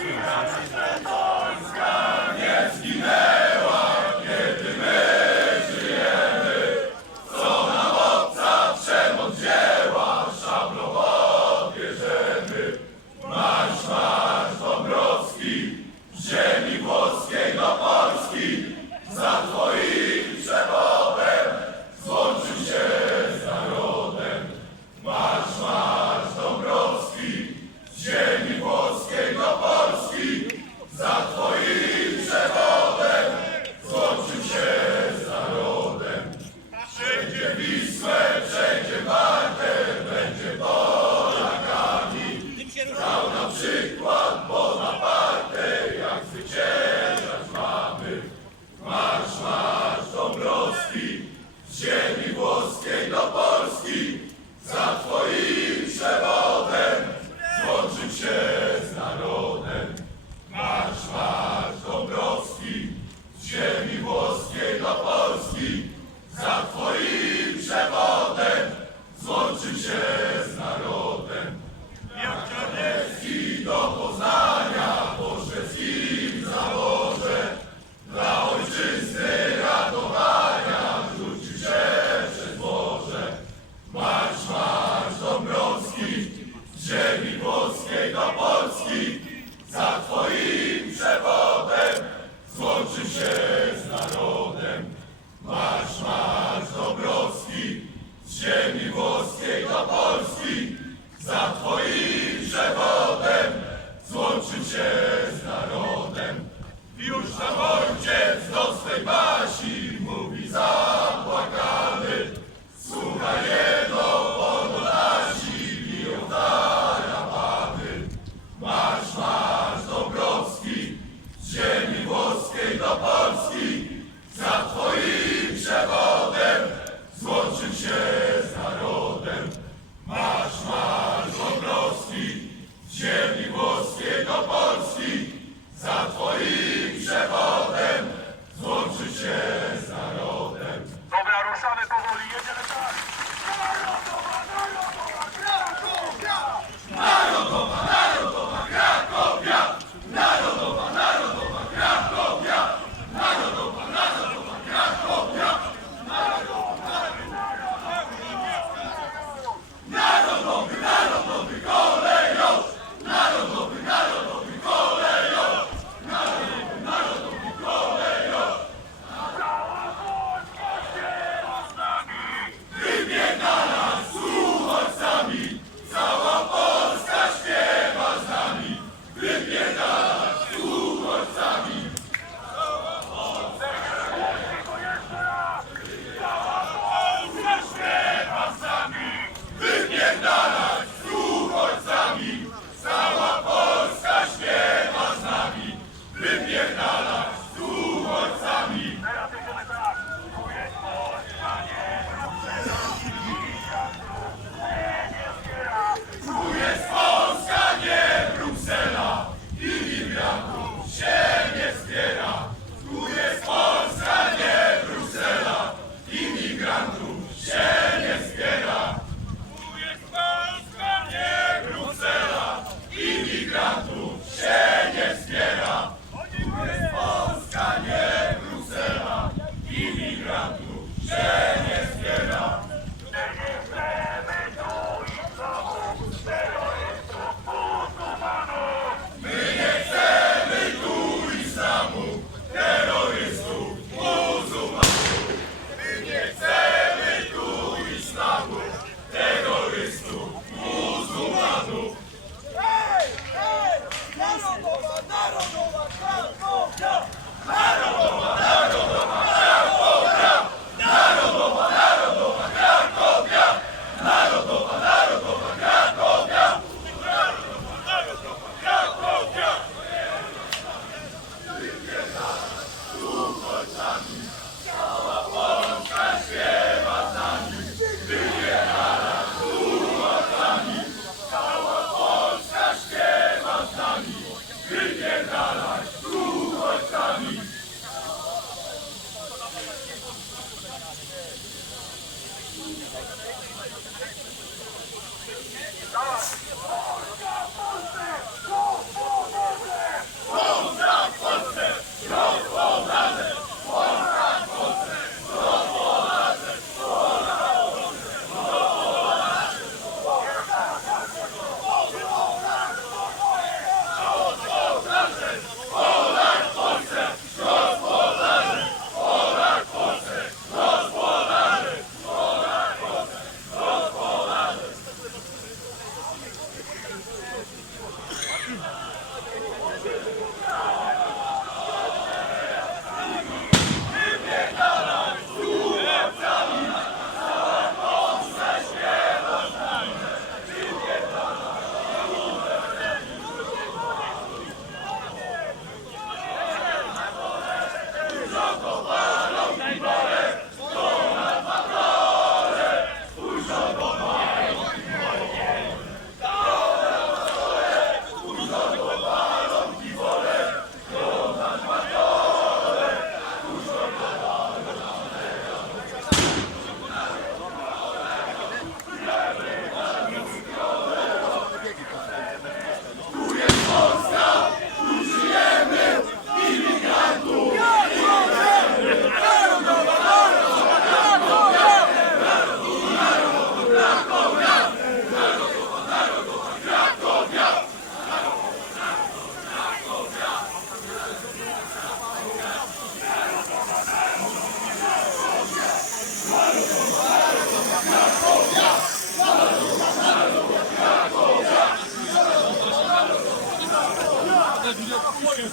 Jesus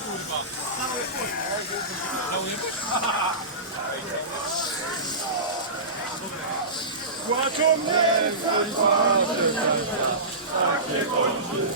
kurwa. Żałujesz? Płaczą mnie! Takie kończy!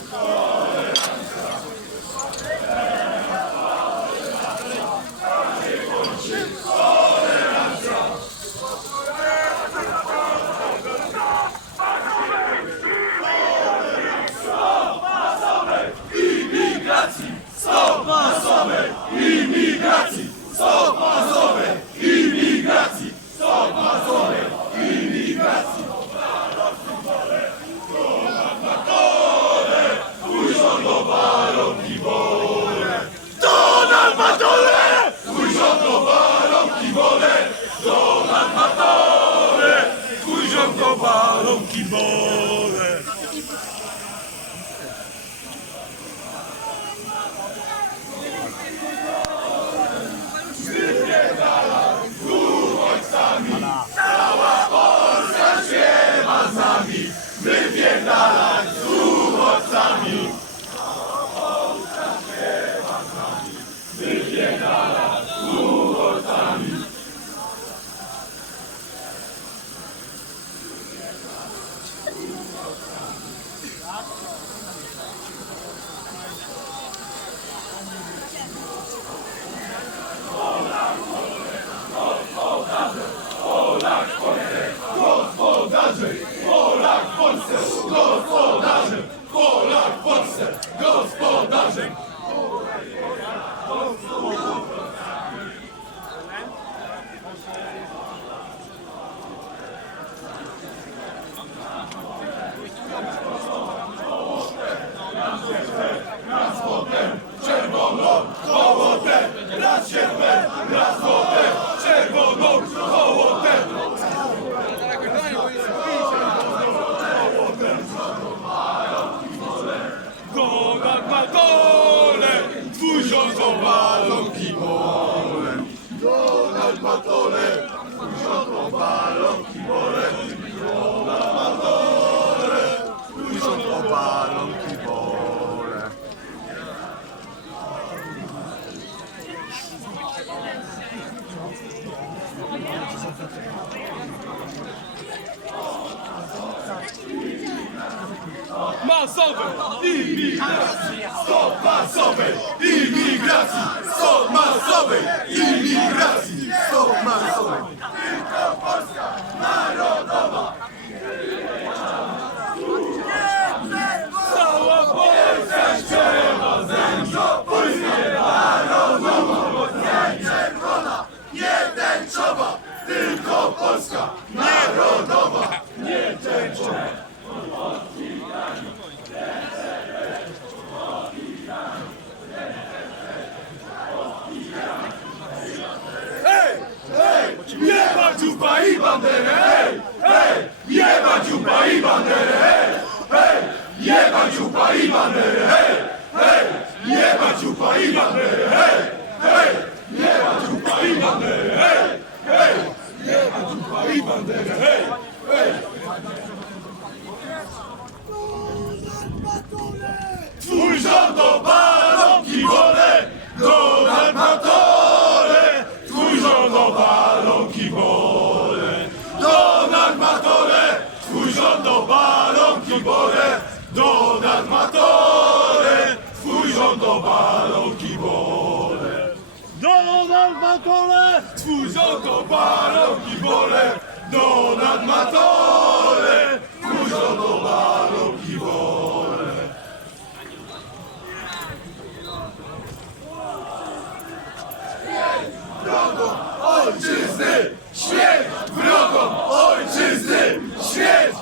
banderę, hej, hej! Jebać upa i banderę, hej, hej! Jebać upa i banderę! kibole, Donald Matole, twój rząd obalą kibole. Donald Matole, twój rząd obalą kibole, Donald Matole, twój rząd obalą kibole. Śmierć wrogom ojczyzny! Śmierć wrogom ojczyzny! Śmierć!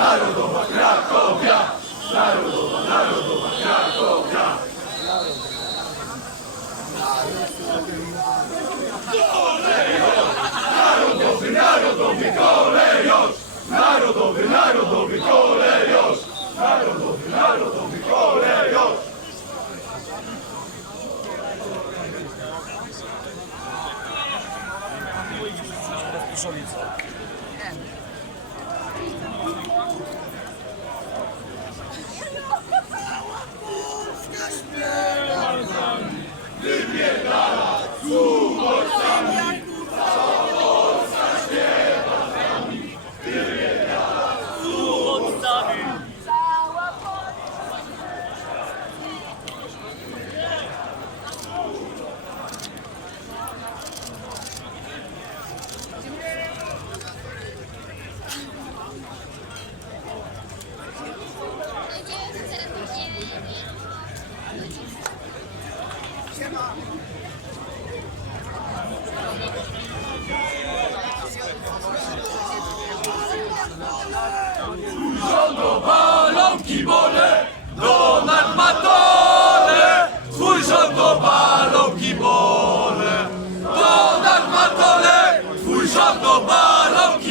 Narodowa Krakowia! Narodowa, Narodowa Krakowia! Kolejorz! Narodowy, Narodowy Kolejorz! Narodowy, Narodowy Kolejorz! Narodowy, Narodowy Kolejorz! Szolica.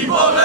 people.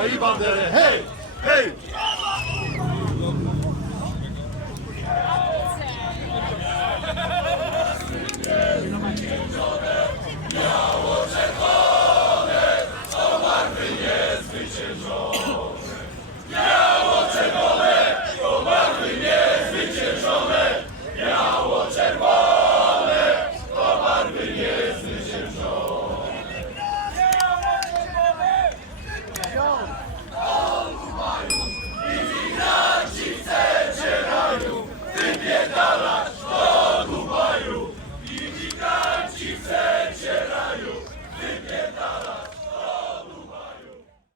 i banderę, hej, hej! Biało-czerwone, o barwy niezwyciężone.